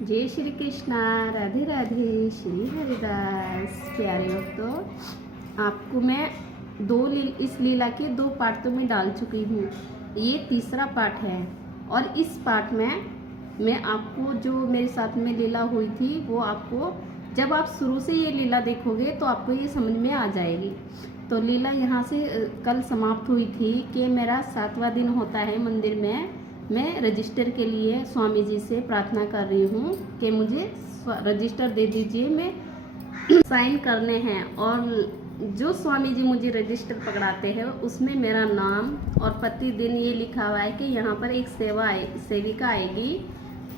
जय श्री कृष्णा, राधे राधे, श्री हरिदास। प्यारे भक्तों, आपको मैं इस लीला के 2 पार्ट तो मैं डाल चुकी हूँ। ये तीसरा पार्ट है और इस पार्ट में मैं आपको जो मेरे साथ में लीला हुई थी वो आपको जब आप शुरू से ये लीला देखोगे तो आपको ये समझ में आ जाएगी। तो लीला यहाँ से कल समाप्त हुई थी कि मेरा 7वां दिन होता है मंदिर में। मैं रजिस्टर के लिए स्वामी जी से प्रार्थना कर रही हूँ कि मुझे रजिस्टर दे दीजिए, मैं साइन करने हैं। और जो स्वामी जी मुझे रजिस्टर पकड़ाते हैं उसमें मेरा नाम और प्रतिदिन ये लिखा हुआ है कि यहाँ पर एक सेविका आएगी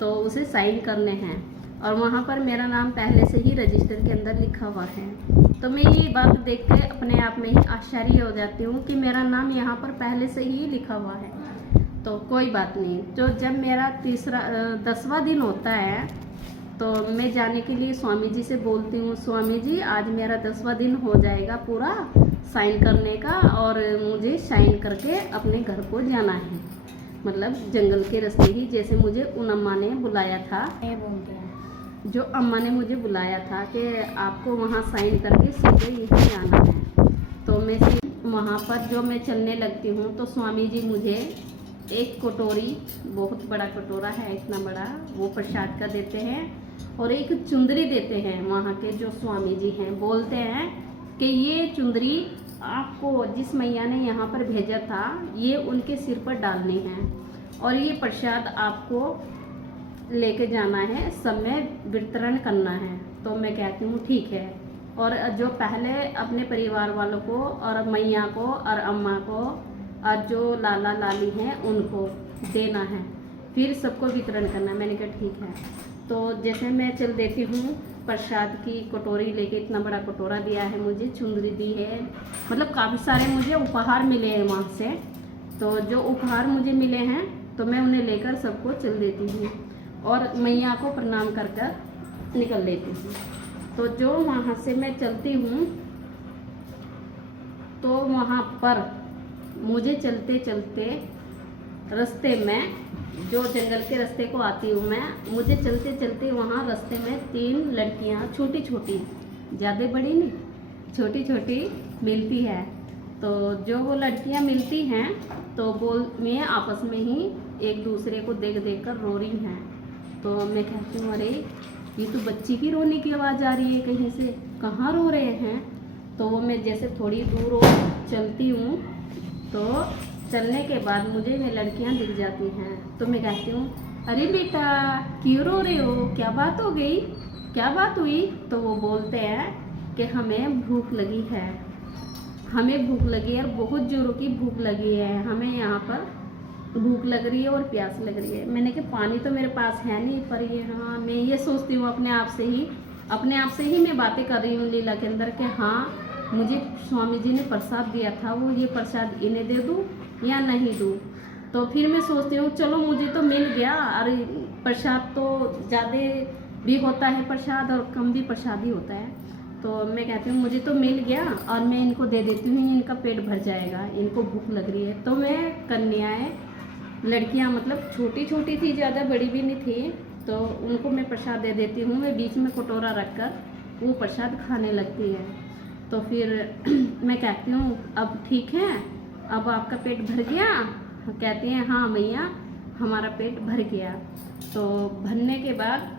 तो उसे साइन करने हैं। और वहाँ पर मेरा नाम पहले से ही रजिस्टर के अंदर लिखा हुआ है। तो मैं ये बात देख के अपने आप में ही आश्चर्य हो जाती हूँ कि मेरा नाम यहाँ पर पहले से ही लिखा हुआ है। तो कोई बात नहीं, तो जब मेरा 10वां दिन होता है तो मैं जाने के लिए स्वामी जी से बोलती हूँ, स्वामी जी आज मेरा 10वां दिन हो जाएगा पूरा साइन करने का और मुझे साइन करके अपने घर को जाना है। मतलब जंगल के रास्ते ही, जैसे मुझे उन अम्मा ने बुलाया था, जो अम्मा ने मुझे बुलाया था कि आपको वहाँ साइन करके सीधे यहीं जाना है। तो मैं वहाँ पर जो मैं चलने लगती हूँ तो स्वामी जी मुझे एक कटोरी, बहुत बड़ा कटोरा है इतना बड़ा, वो प्रसाद का देते हैं और एक चुंदरी देते हैं। वहाँ के जो स्वामी जी हैं बोलते हैं कि ये चुंदरी आपको जिस मैया ने यहाँ पर भेजा था ये उनके सिर पर डालनी है और ये प्रसाद आपको लेके जाना है, सब में वितरण करना है। तो मैं कहती हूँ ठीक है। और जो पहले अपने परिवार वालों को और मैया को और अम्मा को और जो लाला लाली हैं उनको देना है, फिर सबको वितरण करना है। मैंने कहा ठीक है। तो जैसे मैं चल देती हूँ, प्रसाद की कटोरी लेके, इतना बड़ा कटोरा दिया है मुझे, चुंदरी दी है, मतलब काफ़ी सारे मुझे उपहार मिले हैं वहाँ से। तो जो उपहार मुझे मिले हैं तो मैं उन्हें लेकर सबको चल देती हूँ और मैया को प्रणाम कर कर निकल लेती हूँ। तो जो वहाँ से मैं चलती हूँ तो वहाँ पर मुझे चलते चलते रास्ते में, जो जंगल के रास्ते को आती हूँ मैं, मुझे चलते चलते वहाँ रास्ते में 3 लड़कियाँ छोटी छोटी, ज़्यादा बड़ी नहीं, छोटी छोटी मिलती है। तो जो वो लड़कियाँ मिलती हैं तो मैं आपस में ही एक दूसरे को देख देख कर रो रही हैं। तो मैं कहती हूँ अरे ये तो बच्ची की रोने की आवाज़ आ रही है कहीं से, कहाँ रो रहे हैं। तो वो मैं जैसे थोड़ी दूर चलती हूँ तो चलने के बाद मुझे वे लड़कियां दिख जाती हैं। तो मैं कहती हूँ अरे बेटा क्यों रो रहे हो, क्या बात हो गई, क्या बात हुई। तो वो बोलते हैं कि हमें भूख लगी है, हमें भूख लगी है और बहुत जोरों की भूख लगी है, हमें यहाँ पर भूख लग रही है और प्यास लग रही है। मैंने कहा पानी तो मेरे पास है नहीं, पर ये हाँ मैं ये सोचती हूँ अपने आप से ही मैं बातें कर रही हूँ लीला के अंदर कि हाँ मुझे स्वामी जी ने प्रसाद दिया था, वो ये प्रसाद इन्हें दे दूँ या नहीं दूँ। तो फिर मैं सोचती हूँ चलो मुझे तो मिल गया, अरे प्रसाद तो ज़्यादा भी होता है प्रसाद और कम भी प्रसाद ही होता है। तो मैं कहती हूँ मुझे तो मिल गया और मैं इनको दे देती हूँ, इनका पेट भर जाएगा, इनको भूख लग रही है। तो मैं कन्याएँ, लड़कियाँ मतलब छोटी छोटी थी, ज़्यादा बड़ी भी नहीं थी, तो उनको मैं प्रसाद दे देती हूँ। मैं बीच में कटोरा रख कर वो प्रसाद खाने लगती है। तो फिर मैं कहती हूँ अब ठीक है, अब आपका पेट भर गया। कहती हैं हाँ मैया हमारा पेट भर गया। तो भरने के बाद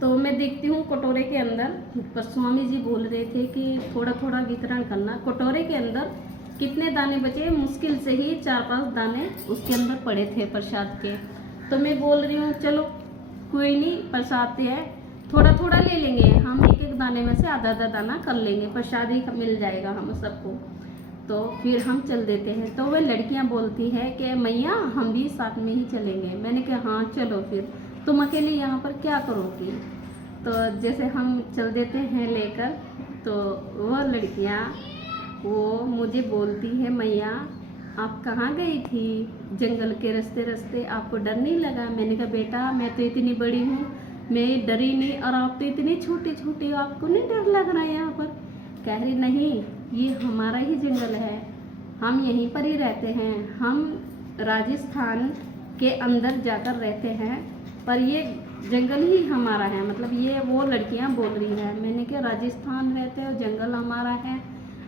तो मैं देखती हूँ कटोरे के अंदर स्वामी जी बोल रहे थे कि थोड़ा थोड़ा वितरण करना। कटोरे के अंदर कितने दाने बचे, मुश्किल से ही 4-5 दाने उसके अंदर पड़े थे प्रसाद के। तो मैं बोल रही हूँ चलो कोई नहीं, प्रसाद है थोड़ा थोड़ा ले लेंगे हम, एक एक दाने में से आधा आधा दाना कर लेंगे, प्रसाद ही मिल जाएगा हम सबको। तो फिर हम चल देते हैं। तो वह लड़कियां बोलती है कि मैया हम भी साथ में ही चलेंगे। मैंने कहा हाँ चलो, फिर तुम अकेले यहाँ पर क्या करोगी। तो जैसे हम चल देते हैं लेकर, तो वह लड़कियाँ वो मुझे बोलती है मैया आप कहाँ गई थी जंगल के रास्ते रास्ते, आपको डर नहीं लगा। मैंने कहा बेटा मैं तो इतनी बड़ी हूँ, मैं डरी नहीं, और आप तो इतनी छोटी छोटी हो, आपको नहीं डर लग रहा है यहाँ पर। कह रही नहीं ये हमारा ही जंगल है, हम यहीं पर ही रहते हैं, हम राजस्थान के अंदर जाकर रहते हैं पर ये जंगल ही हमारा है। मतलब ये वो लड़कियां बोल रही है, मैंने क्या राजस्थान रहते हो, जंगल हमारा है।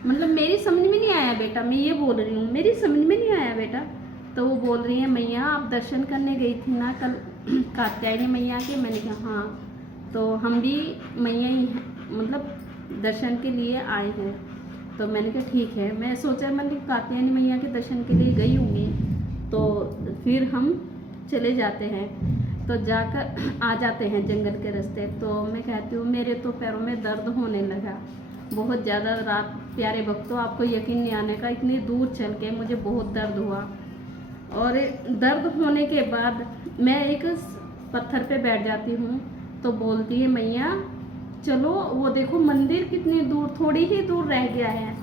मतलब मेरी समझ में नहीं आया बेटा, मैं ये बोल रही हूँ मेरी समझ में नहीं आया बेटा। तो वो बोल रही है मैया आप दर्शन करने गई थी ना कल कात्यायनी मैया के। मैंने कहा हाँ, तो हम भी मैया ही मतलब दर्शन के लिए आए हैं। तो मैंने कहा ठीक है। मैं सोचा मैंने कात्यायनी मैया के दर्शन के लिए गई होंगी, तो फिर हम चले जाते हैं। तो जाकर आ जाते हैं जंगल के रास्ते। तो मैं कहती हूँ मेरे तो पैरों में दर्द होने लगा बहुत ज़्यादा। रात प्यारे भक्तों आपको यकीन नहीं आने का, इतनी दूर चल के मुझे बहुत दर्द हुआ। और दर्द होने के बाद मैं एक पत्थर पे बैठ जाती हूँ। तो बोलती है मैया चलो वो देखो मंदिर कितनी दूर, थोड़ी ही दूर रह गया है,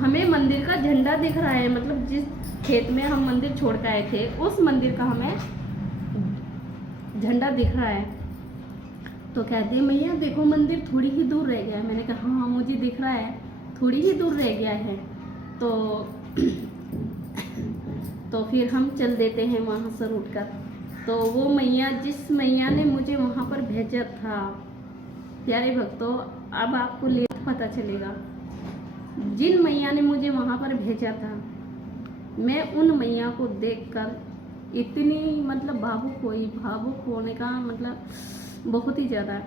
हमें मंदिर का झंडा दिख रहा है। मतलब जिस खेत में हम मंदिर छोड़ के आए थे उस मंदिर का हमें झंडा दिख रहा है। तो कहती है मैया देखो मंदिर थोड़ी ही दूर रह गया है। मैंने कहा हाँ मुझे दिख रहा है थोड़ी ही दूर रह गया है। तो फिर हम चल देते हैं वहाँ से उठकर। तो वो मैया जिस मैया ने मुझे वहाँ पर भेजा था प्यारे भक्तों, अब आपको ले पता चलेगा। जिन मैया ने मुझे वहाँ पर भेजा था, मैं उन मैया को देखकर इतनी मतलब भावुक होने का मतलब बहुत ही ज़्यादा।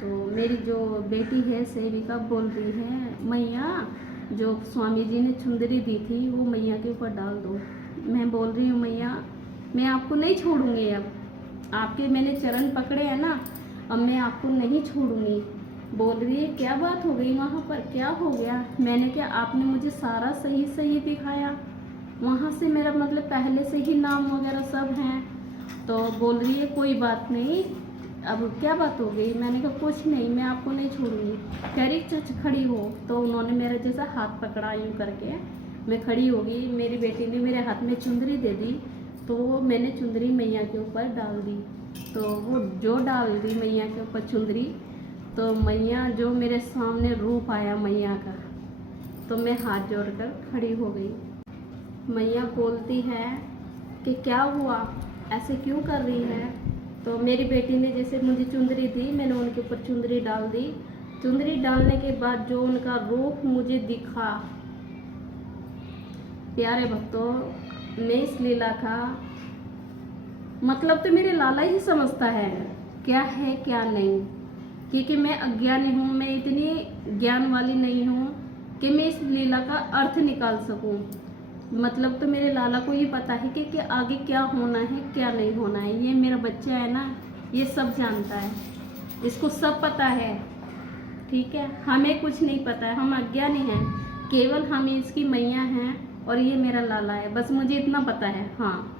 तो मेरी जो बेटी है सेविका बोल रही है मैया जो स्वामी जी ने चुंदरी दी थी वो मैया के ऊपर डाल दो। मैं बोल रही हूँ मैया मैं आपको नहीं छोड़ूंगी, अब आपके मैंने चरण पकड़े हैं ना, अब मैं आपको नहीं छोड़ूंगी। बोल रही है क्या बात हो गई वहाँ पर, क्या हो गया। मैंने क्या आपने मुझे सारा सही सही दिखाया, वहाँ से मेरा मतलब पहले से ही नाम वगैरह सब हैं। तो बोल रही है कोई बात नहीं, अब क्या बात हो गई। मैंने कहा कुछ नहीं मैं आपको नहीं छोड़ूंगी। कह रही चच खड़ी हो। तो उन्होंने मेरा जैसा हाथ पकड़ा यूँ करके, मैं खड़ी हो गई। मेरी बेटी ने मेरे हाथ में चुंदरी दे दी, तो मैंने चुंदरी मैया के ऊपर डाल दी। तो वो जो डाल दी मैया के ऊपर चुंदरी, तो मैया जो मेरे सामने रूप आया मैया का, तो मैं हाथ जोड़कर खड़ी हो गई। मैया बोलती है कि क्या हुआ, ऐसे क्यों कर रही है। तो मेरी बेटी ने जैसे मुझे चुंदरी दी, मैंने उनके ऊपर चुंदरी डाल दी। चुंदरी डालने के बाद जो उनका रूप मुझे दिखा प्यारे भक्तों, मैं इस लीला का मतलब तो मेरे लाला ही समझता है क्या है क्या नहीं, क्योंकि मैं अज्ञानी हूँ, मैं इतनी ज्ञान वाली नहीं हूँ कि मैं इस लीला का अर्थ निकाल सकूँ। मतलब तो मेरे लाला को ये पता है कि आगे क्या होना है क्या नहीं होना है। ये मेरा बच्चा है ना, ये सब जानता है, इसको सब पता है। ठीक है, हमें कुछ नहीं पता है, हम अज्ञानी हैं, केवल हम इसकी मैया हैं और ये मेरा लाला है, बस मुझे इतना पता है। हाँ,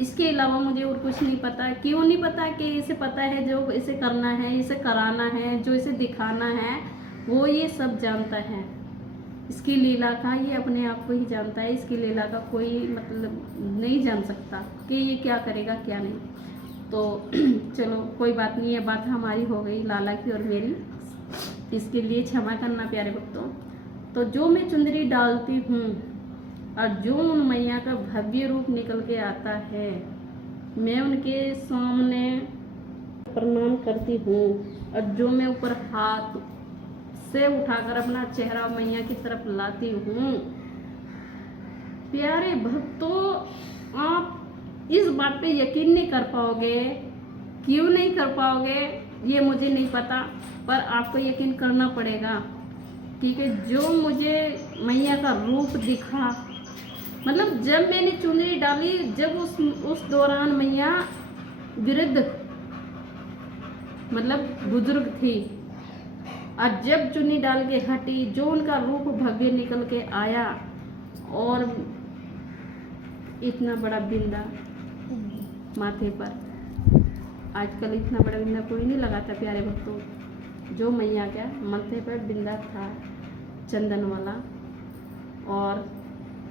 इसके अलावा मुझे और कुछ नहीं पता। क्यों नहीं पता कि इसे पता है जो इसे करना है, इसे कराना है, जो इसे दिखाना है, वो ये सब जानता है। इसकी लीला का ये अपने आप को ही जानता है, इसकी लीला का कोई मतलब नहीं जान सकता कि ये क्या करेगा क्या नहीं। तो चलो कोई बात नहीं, ये बात हमारी हो गई लाला की और मेरी, इसके लिए क्षमा करना प्यारे भक्तों। तो जो मैं चुंदरी डालती हूँ और जो उन मैया का भव्य रूप निकल के आता है, मैं उनके सामने प्रणाम करती हूँ और जो मैं ऊपर हाथ से उठाकर अपना चेहरा मैया की तरफ लाती हूँ। प्यारे भक्तों, आप इस बात पे यकीन नहीं कर पाओगे। क्यों नहीं कर पाओगे ये मुझे नहीं पता, पर आपको यकीन करना पड़ेगा। ठीक है, जो मुझे मैया का रूप दिखा, मतलब जब मैंने चुनरी डाली, जब उस दौरान मैया वृद्ध मतलब बुजुर्ग थी, और जब चुन्नी डाल के हटी, जो उनका रूप भव्य निकल के आया, और इतना बड़ा बिंदा माथे पर, आजकल इतना बड़ा बिंदा कोई नहीं लगाता प्यारे भक्तों। जो मैया का माथे पर बिंदा था चंदन वाला, और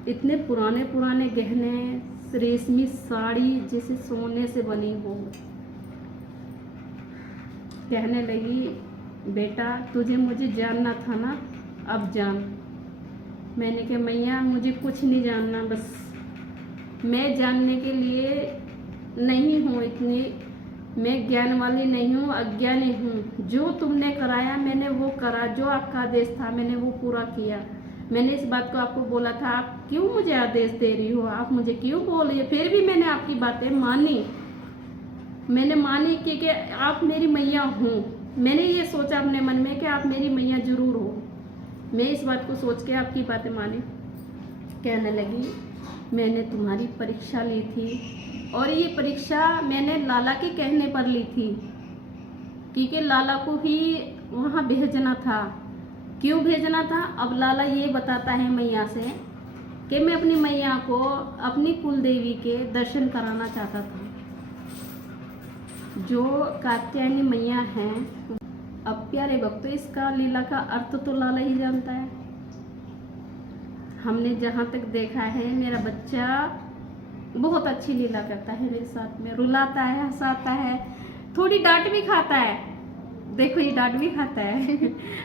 इतने पुराने पुराने गहने, रेशमी साड़ी जैसे सोने से बनी हो। कहने लगी बेटा तुझे मुझे जानना था ना, अब जान। मैंने कहा मैया मुझे कुछ नहीं जानना, बस मैं जानने के लिए नहीं हूँ इतनी मैं ज्ञान वाली नहीं हूँ, अज्ञानी हूँ। जो तुमने कराया मैंने वो करा, जो आपका आदेश था मैंने वो पूरा किया। मैंने इस बात को आपको बोला था, आप क्यों मुझे आदेश दे रही हो, आप मुझे क्यों बोल रही हो? फिर भी मैंने आपकी बातें मानी। मैंने मानी कि आप मेरी मैया हो। मैंने ये सोचा अपने मन में कि आप मेरी मैया जरूर हो। मैं इस बात को सोच के आपकी बातें मानी। कहने लगी, मैंने तुम्हारी परीक्षा ली थी और ये परीक्षा मैंने लाला के कहने पर ली थी, क्योंकि लाला को ही वहाँ भेजना था। क्यों भेजना था? अब लाला ये बताता है मैया से कि मैं अपनी मैया को अपनी कुल देवी के दर्शन कराना चाहता था, जो कात्यायनी मैया हैं। अब प्यारे भक्तों, इसका लीला का अर्थ तो लाला ही जानता है। हमने जहाँ तक देखा है, मेरा बच्चा बहुत अच्छी लीला करता है मेरे साथ में, रुलाता है, हंसाता है, थोड़ी डांट भी खाता है। देखो ये डांट भी खाता है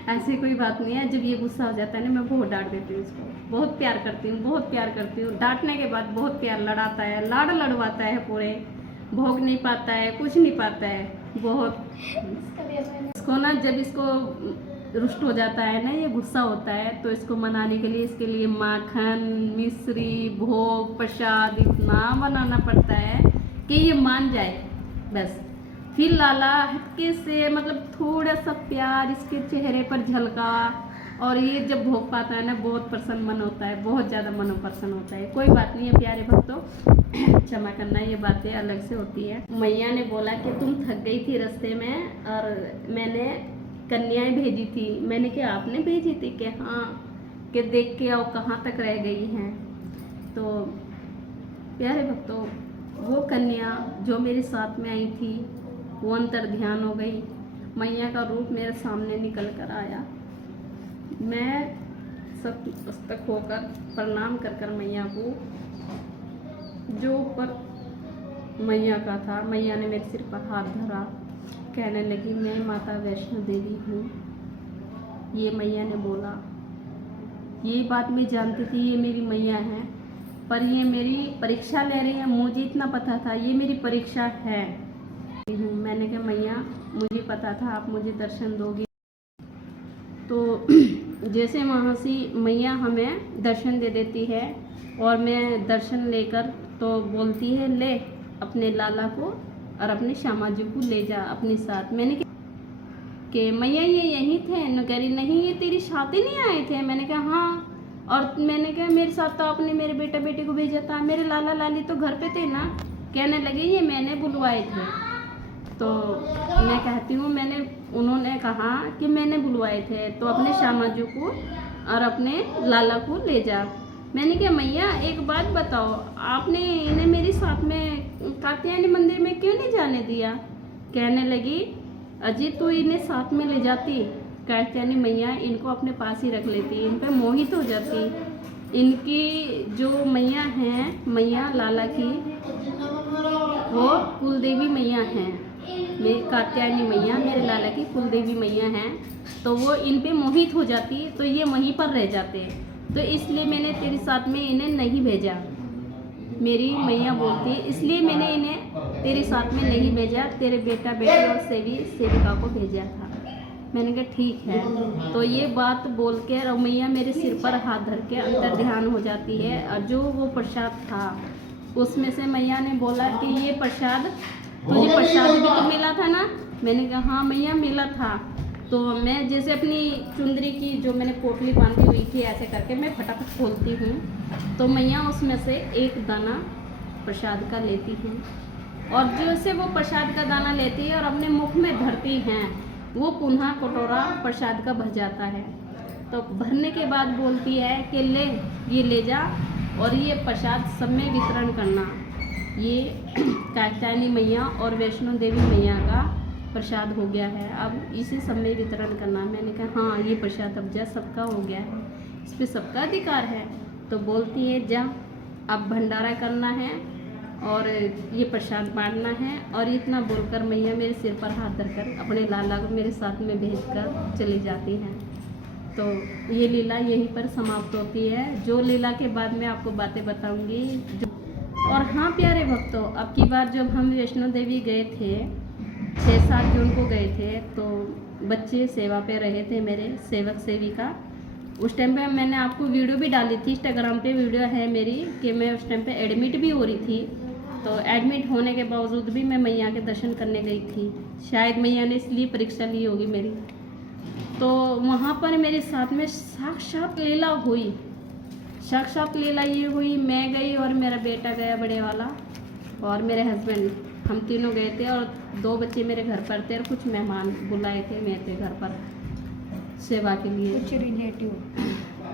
ऐसी कोई बात नहीं है। जब ये गुस्सा हो जाता है ना, मैं बहुत डांट देती हूँ इसको, बहुत प्यार करती हूँ, बहुत प्यार करती हूँ। डांटने के बाद बहुत प्यार लड़ाता है, लाड़ लड़वाता है पूरे, भोग नहीं पाता है, कुछ नहीं पाता है बहुत। इसको ना, जब इसको रुष्ट हो जाता है ना, ये गुस्सा होता है, तो इसको मनाने के लिए इसके लिए माखन, मिश्री, भोग, प्रसाद इतना बनाना पड़ता है कि ये मान जाए बस। फिर लाला हल्के से, मतलब थोड़ा सा प्यार इसके चेहरे पर झलका, और ये जब भोग पाता है ना, बहुत प्रसन्न मन होता है, बहुत ज़्यादा मनो प्रसन्न होता है। कोई बात नहीं है प्यारे भक्तों, क्षमा करना, ये बातें अलग से होती है। मैया ने बोला कि तुम थक गई थी रास्ते में और मैंने कन्याएं भेजी थी। मैंने क्या आपने भेजी थी? कि हाँ, कि देख के आओ कहाँ तक रह गई हैं। तो प्यारे भक्तों, वो कन्या जो मेरे साथ में आई थी, वो अंतर ध्यान हो गई। मैया का रूप मेरे सामने निकल कर आया। मैं सब पुस्तक होकर प्रणाम कर कर मैया को, जो ऊपर मैया का था, मैया ने मेरे सिर पर हाथ धरा। कहने लगी, मैं माता वैष्णो देवी हूँ। ये मैया ने बोला, ये बात मैं जानती थी, ये मेरी मैया है, पर ये मेरी परीक्षा ले रही है। मुझे इतना पता था ये मेरी परीक्षा है। मैंने कहा, मैया मुझे पता था आप मुझे दर्शन दोगी। तो जैसे वहाँ से मैया हमें दर्शन दे देती है, और मैं दर्शन लेकर तो बोलती है, ले अपने लाला को और अपने श्यामा जी को ले जा अपने साथ। मैंने कहा कि मैया ये यहीं थे? न कह रही, नहीं ये तेरी साथ ही नहीं आए थे। मैंने कहा हाँ। और मैंने कहा, मेरे साथ तो आपने मेरे बेटा बेटी को भेजा था, मेरे लाला लाली तो घर पे थे ना। कहने लगे, ये मैंने बुलवाए थे। तो मैं कहती हूँ, उन्होंने कहा कि मैंने बुलवाए थे, तो अपने श्यामा जी को और अपने लाला को ले जा। मैंने कहा, मैया एक बात बताओ, आपने इन्हें मेरे साथ में कात्यायनी मंदिर में क्यों नहीं जाने दिया? कहने लगी, अजी तू इन्हें साथ में ले जाती, कात्यायनी मैया इनको अपने पास ही रख लेती, इन पे मोहित हो जाती। इनकी जो मैया हैं, मैया लाला की, वो कुलदेवी मैया हैं। मेरी कात्यायनी मैया मेरे लाला की कुलदेवी मैया हैं, तो वो इन पे मोहित हो जाती, तो ये वहीं पर रह जाते। तो इसलिए मैंने तेरे साथ में इन्हें नहीं भेजा। मेरी मैया बोलती, इसलिए मैंने इन्हें तेरे साथ में नहीं भेजा, तेरे बेटा बेटी और सेविका को भेजा था। मैंने कहा ठीक है। तो ये बात बोल के मैया मेरे सिर पर हाथ धर के अंतर ध्यान हो जाती है। और जो वो प्रसाद था, उसमें से मैया ने बोला कि ये प्रसाद, तुझे प्रसाद भी तो मिला था ना? मैंने कहा हाँ मैया मिला था। तो मैं जैसे अपनी चुंदरी की जो मैंने पोटली बांधी हुई थी, ऐसे करके मैं फटाफट खोलती हूँ, तो मैया उसमें से एक दाना प्रसाद का लेती हूँ, और जैसे वो प्रसाद का दाना लेती है और अपने मुख में धरती हैं, वो पुनः कटोरा प्रसाद का भर जाता है। तो भरने के बाद बोलती है कि ले, ये ले जा और ये प्रसाद सब में वितरण करना। ये कात्यायनी मैया और वैष्णो देवी मैया का प्रसाद हो गया है, अब इसे सब में वितरण करना। मैंने कहा हाँ, ये प्रसाद अब जा सबका हो गया है, इस पर सबका अधिकार है। तो बोलती है, जा अब भंडारा करना है और ये प्रसाद बांटना है। और इतना बोलकर मैया मेरे सिर पर हाथ धरकर अपने लाला को मेरे साथ में भेजकर चली जाती हैं। तो ये लीला यहीं पर समाप्त होती है। जो लीला के बाद मैं आपको बातें बताऊंगी। और हाँ प्यारे भक्तों, अब की बार जब हम वैष्णो देवी गए थे, 6-7 जून को गए थे, तो बच्चे सेवा पे रहे थे मेरे, सेवक सेविका। उस टाइम पे मैंने आपको वीडियो भी डाली थी, इंस्टाग्राम पे वीडियो है मेरी, कि मैं उस टाइम पे एडमिट भी हो रही थी। तो एडमिट होने के बावजूद भी मैं मैया के दर्शन करने गई थी। शायद मैया ने इसलिए परीक्षा ली होगी मेरी। तो वहाँ पर मेरे साथ में साक्षात लीला हुई। साक्षात लीला ये हुई, मैं गई और मेरा बेटा गया बड़े वाला, और मेरे हस्बैंड, हम तीनों गए थे, और 2 बच्चे मेरे घर पर थे, और कुछ मेहमान बुलाए थे मेरे घर पर सेवा के लिए, कुछ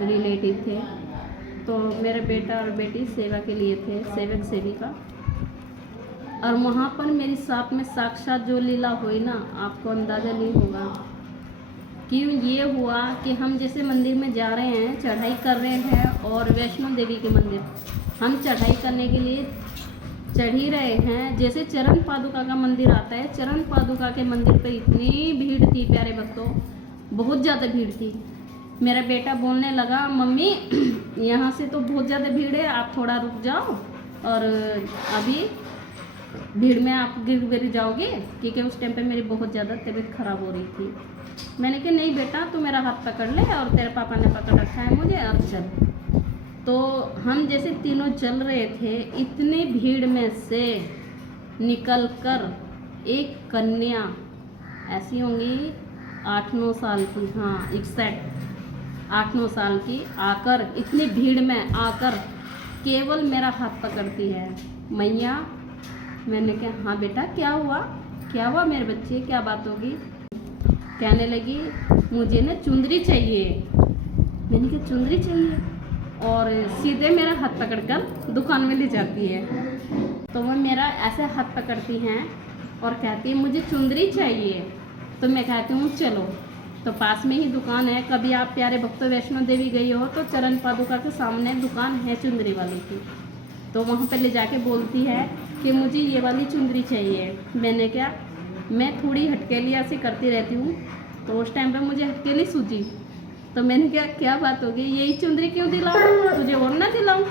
रिलेटिव थे। तो मेरा बेटा और बेटी सेवा के लिए थे, सेवक सेविका। और वहाँ पर मेरे साथ में साक्षात जो लीला हुई ना, आपको अंदाज़ा नहीं होगा। क्यों ये हुआ कि हम जैसे मंदिर में जा रहे हैं, चढ़ाई कर रहे हैं, और वैष्णो देवी के मंदिर हम चढ़ाई करने के लिए चढ़ ही रहे हैं। जैसे चरण पादुका का मंदिर आता है, चरण पादुका के मंदिर पे इतनी भीड़ थी प्यारे भक्तों, बहुत ज़्यादा भीड़ थी। मेरा बेटा बोलने लगा, मम्मी यहाँ से तो बहुत ज़्यादा भीड़ है, आप थोड़ा रुक जाओ, और अभी भीड़ में आप गिर जाओगे, क्योंकि उस टाइम पे मेरी बहुत ज़्यादा तबीयत ख़राब हो रही थी। मैंने कहा नहीं बेटा, तू मेरा हाथ पकड़ ले, और तेरे पापा ने पकड़ रखा है मुझे, और चल। तो हम जैसे तीनों चल रहे थे, इतनी भीड़ में से निकल कर एक कन्या ऐसी होंगी 8-9 साल की, हाँ एग्जैक्ट 8-9 साल की, आकर इतनी भीड़ में आकर केवल मेरा हाथ पकड़ती है, मैया। मैंने कहा हाँ बेटा, क्या हुआ मेरे बच्चे, क्या बात होगी? कहने लगी, मुझे ना चुंदरी चाहिए। मैंने कहा चुंदरी चाहिए, और सीधे मेरा हाथ पकड़कर दुकान में ले जाती है। तो वह मेरा ऐसे हाथ पकड़ती हैं और कहती है मुझे चुंदरी चाहिए। तो मैं कहती हूँ चलो, तो पास में ही दुकान है। कभी आप प्यारे भक्तों वैष्णो देवी गई हो तो चरण पादुका के सामने दुकान है चुंदरी वाली की, तो वहाँ पर ले जाके बोलती है कि मुझे ये वाली चुंदरी चाहिए। मैंने क्या, मैं थोड़ी हटकेली ऐसी करती रहती हूँ, तो उस टाइम पे मुझे हटकेली सूझी। तो मैंने क्या बात होगी, यही चुंदरी क्यों दिलाऊँ तुझे, और ना दिलाऊँ?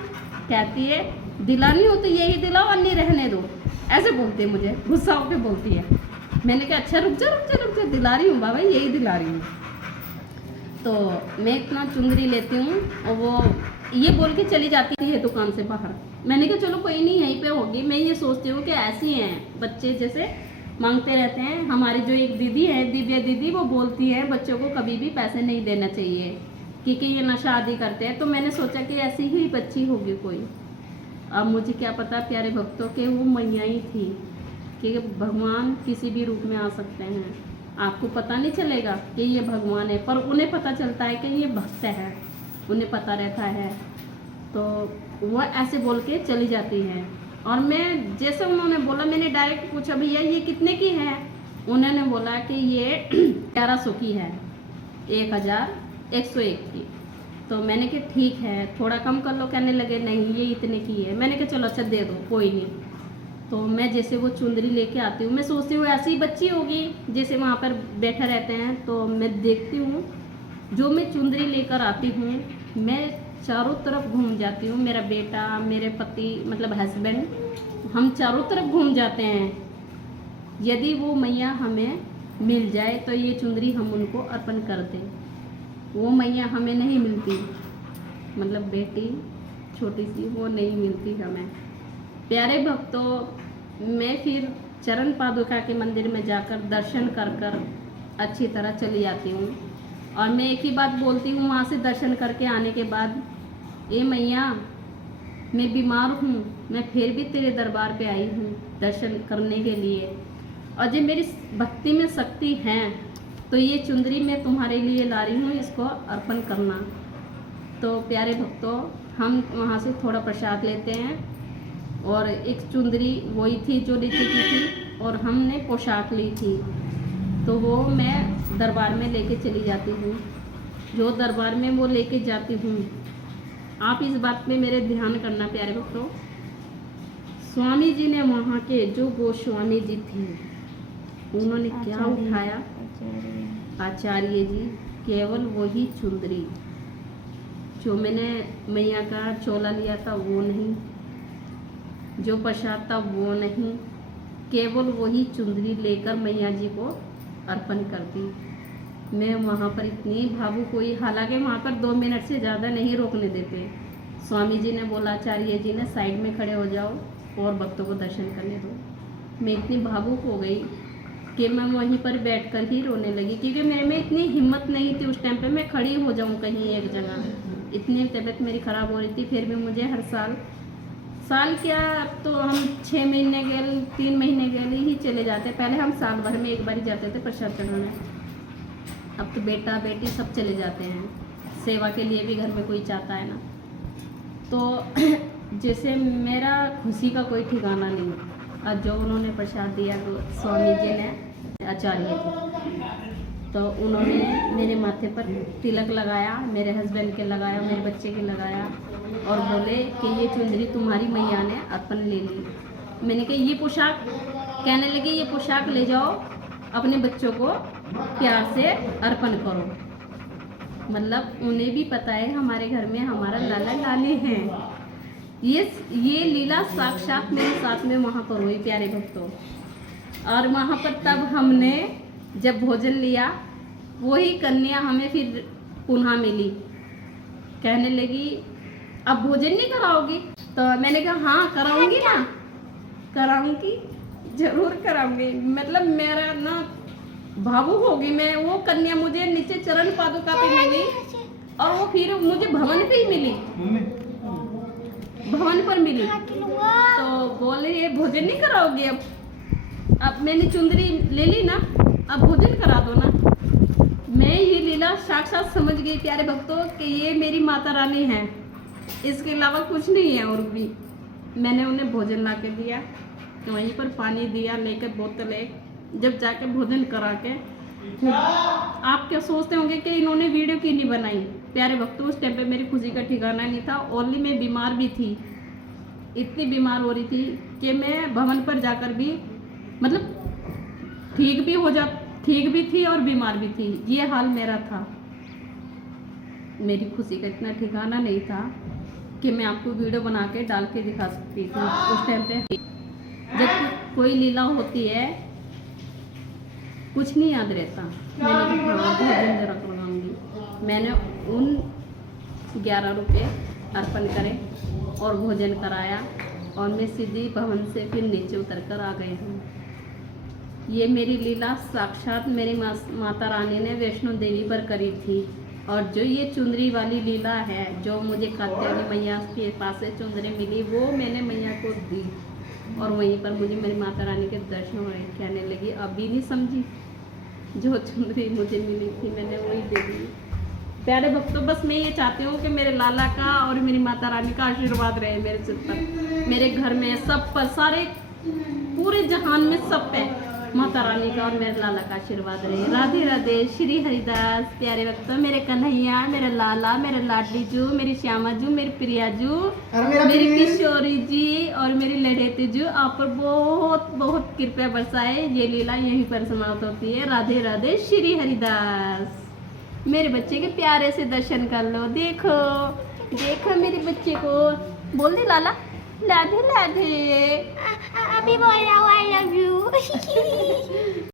कहती है दिलानी हो तो यही दिलाओ, अन्य रहने दो, ऐसे बोलती है, मुझे गुस्सा होकर बोलती है। मैंने कहा अच्छा रुक जा, दिला रही हूँ बाबा, यही दिला रही हूँ। तो मैं इतना चुंदरी लेती हूँ, और वो ये बोल के चली जाती है दुकान से बाहर। मैंने कहा चलो कोई नहीं, यहीं पे होगी। मैं ये सोचती हूँ कि ऐसी हैं बच्चे, जैसे मांगते रहते हैं। हमारी जो एक दीदी है, दिव्या दीदी, वो बोलती है बच्चों को कभी भी पैसे नहीं देना चाहिए, क्योंकि ये नशा आदि करते हैं। तो मैंने सोचा कि ऐसी ही बच्ची होगी कोई। अब मुझे क्या पता प्यारे भक्तों के वो मैया ही थी, कि भगवान किसी भी रूप में आ सकते हैं। आपको पता नहीं चलेगा कि ये भगवान है, पर उन्हें पता चलता है कि ये भक्त है, उन्हें पता रहता है। तो वह ऐसे बोल के चली जाती है। और मैं जैसे उन्होंने बोला, मैंने डायरेक्ट पूछा भैया ये कितने की है? उन्होंने बोला कि ये 1100 की है, 1101 की। तो मैंने कहा ठीक है, थोड़ा कम कर लो। कहने लगे नहीं ये इतने की है। मैंने कहा चलो अच्छा दे दो, कोई नहीं। तो मैं जैसे वो चुंदरी लेके आती हूँ, मैं सोचती हूँ ऐसी बच्ची होगी जैसे वहाँ पर बैठे रहते हैं। तो मैं देखती हूँ, जो मैं चुंदरी लेकर आती हूँ, मैं चारों तरफ घूम जाती हूँ। मेरा बेटा, मेरे पति मतलब हस्बैंड, हम चारों तरफ घूम जाते हैं। यदि वो मैया हमें मिल जाए तो ये चुंदरी हम उनको अर्पण कर दें। वो मैया हमें नहीं मिलती, मतलब बेटी छोटी सी वो नहीं मिलती हमें। प्यारे भक्तों, मैं फिर चरण पादुका के मंदिर में जाकर दर्शन कर कर अच्छी तरह चली जाती हूँ। और मैं एक ही बात बोलती हूँ वहाँ से दर्शन करके आने के बाद, ए मैया मैं बीमार हूँ, मैं फिर भी तेरे दरबार पे आई हूँ दर्शन करने के लिए, और जब मेरी भक्ति में शक्ति है तो ये चुंदरी मैं तुम्हारे लिए ला रही हूँ, इसको अर्पण करना। तो प्यारे भक्तों, हम वहाँ से थोड़ा प्रसाद लेते हैं, और एक चुंदरी वही थी जो नीचे की थी, और हमने पोशाक ली थी, तो वो मैं दरबार में लेके चली जाती हूँ। जो दरबार में वो लेके जाती हूँ, आप इस बात पे मेरे ध्यान करना प्यारे भक्तों। स्वामी जी ने वहाँ के जो गोस्वामी जी थे, उन्होंने क्या उठाया? आचार्य जी, केवल वही चुंदरी। जो मैंने मैया का चोला लिया था वो नहीं, जो प्रसाद था वो नहीं, केवल वही चुंदरी लेकर मैया जी को अर्पण कर दी। मैं वहाँ पर इतनी भावुक हुई, हालांकि वहाँ पर 2 मिनट से ज़्यादा नहीं रोकने देते। स्वामी जी ने बोला, आचार्य जी ने, साइड में खड़े हो जाओ और भक्तों को दर्शन करने दो। मैं इतनी भावुक हो गई कि मैं वहीं पर बैठकर ही रोने लगी, क्योंकि मेरे में इतनी हिम्मत नहीं थी उस टाइम पे मैं खड़ी हो जाऊं कहीं एक जगह। इतनी तबीयत मेरी ख़राब हो रही थी। फिर भी मुझे हर साल क्या, अब तो हम 6 महीने गए, 3 महीने गए ही चले जाते। पहले हम साल भर में एक बार ही जाते थे प्रसाद चढ़ाने। अब तो बेटा बेटी सब चले जाते हैं, सेवा के लिए भी घर में कोई चाहता है ना। तो जैसे मेरा खुशी का कोई ठिकाना नहीं। आज जो उन्होंने प्रसाद दिया तो स्वामी जी ने, आचार्य जी, तो उन्होंने मेरे माथे पर तिलक लगाया, मेरे हस्बैंड के लगाया, मेरे बच्चे के लगाया और बोले कि ये चुंदरी तुम्हारी मैया ने अर्पण ले ली। मैंने कहा ये पोशाक, कहने लगे ये पोशाक ले जाओ, अपने बच्चों को प्यार से अर्पण करो। मतलब उन्हें भी पता है हमारे घर में हमारा लाला लाली हैं। ये लीला साक्षात मेरे साथ में वहाँ पर हुई प्यारे भक्तों। और वहाँ पर तब हमने जब भोजन लिया, वही कन्या हमें फिर पुनः मिली, कहने लगी अब भोजन नहीं कराओगी? तो मैंने कहा हाँ कराऊंगी ना, कराऊंगी, जरूर कराऊंगी। मतलब मेरा ना भावुक होगी मैं। वो कन्या मुझे नीचे चरण पादुका पे मिली और वो फिर मुझे भवन पे ही मिली, भवन पर मिली। तो बोले ये भोजन नहीं कराओगी? अब मैंने चुंदरी ले ली ना, अब भोजन करा दो ना। मैं ये लीला साक्षात समझ गई प्यारे भक्तों कि ये मेरी माता रानी है, इसके अलावा कुछ नहीं है। और भी मैंने उन्हें भोजन ला के दिया, वहीं पर पानी दिया लेकर बोतल एक, जब जाके भोजन करा के। आप क्या सोचते होंगे कि इन्होंने वीडियो क्यों नहीं बनाई? प्यारे भक्तों उस टाइम पे मेरी खुशी का ठिकाना नहीं था। ओनली मैं बीमार भी थी, इतनी बीमार हो रही थी कि मैं भवन पर जाकर भी मतलब ठीक भी थी और बीमार भी थी। ये हाल मेरा था। मेरी खुशी का इतना ठिकाना नहीं था कि मैं आपको वीडियो बना के डाल के दिखा सकती थी। उस टाइम पे जब कोई लीला होती है कुछ नहीं याद रहता। मैंने कहा बहुत दिन जरा लगाऊंगी। मैंने उन 11 रुपये अर्पण करे और भोजन कराया और मैं सीधी भवन से फिर नीचे उतर कर आ गई हूँ। ये मेरी लीला साक्षात मेरी माता रानी ने वैष्णो देवी पर करी थी। और जो ये चुंदरी वाली लीला है, जो मुझे कात्यायनी मैया के पास से चुंदरी मिली, वो मैंने मैया को दी और वहीं पर मुझे मेरी माता रानी के दर्शन हुए। कहने लगी अभी नहीं समझी, जो चुंदरी मुझे मिली थी मैंने वही दे दी। प्यारे भक्तों, बस मैं ये चाहती हूँ कि मेरे लाला का और मेरी माता रानी का आशीर्वाद रहे मेरे सिर पर, मेरे घर में, सब पर, सारे पूरे जहान में सब पे माता रानी का और मेरे लाला का आशीर्वाद रहे। राधे राधे, श्री हरिदास। प्यारे भक्तों, मेरे कन्हैया, मेरे लाला, मेरे लाडली जू, मेरी श्यामा जू, मेरी प्रिया जू, मेरी किशोरी जी और मेरी लड़ेती जू, आप पर बहुत बहुत कृपया बरसाए। ये लीला यहीं पर समाप्त होती है। राधे राधे, श्री हरिदास। मेरे बच्चे के प्यारे से दर्शन कर लो। देखो देखो मेरे बच्चे को, बोल दे लाला राधे राधे। अभी बोल रहा हूँ आई लव यू।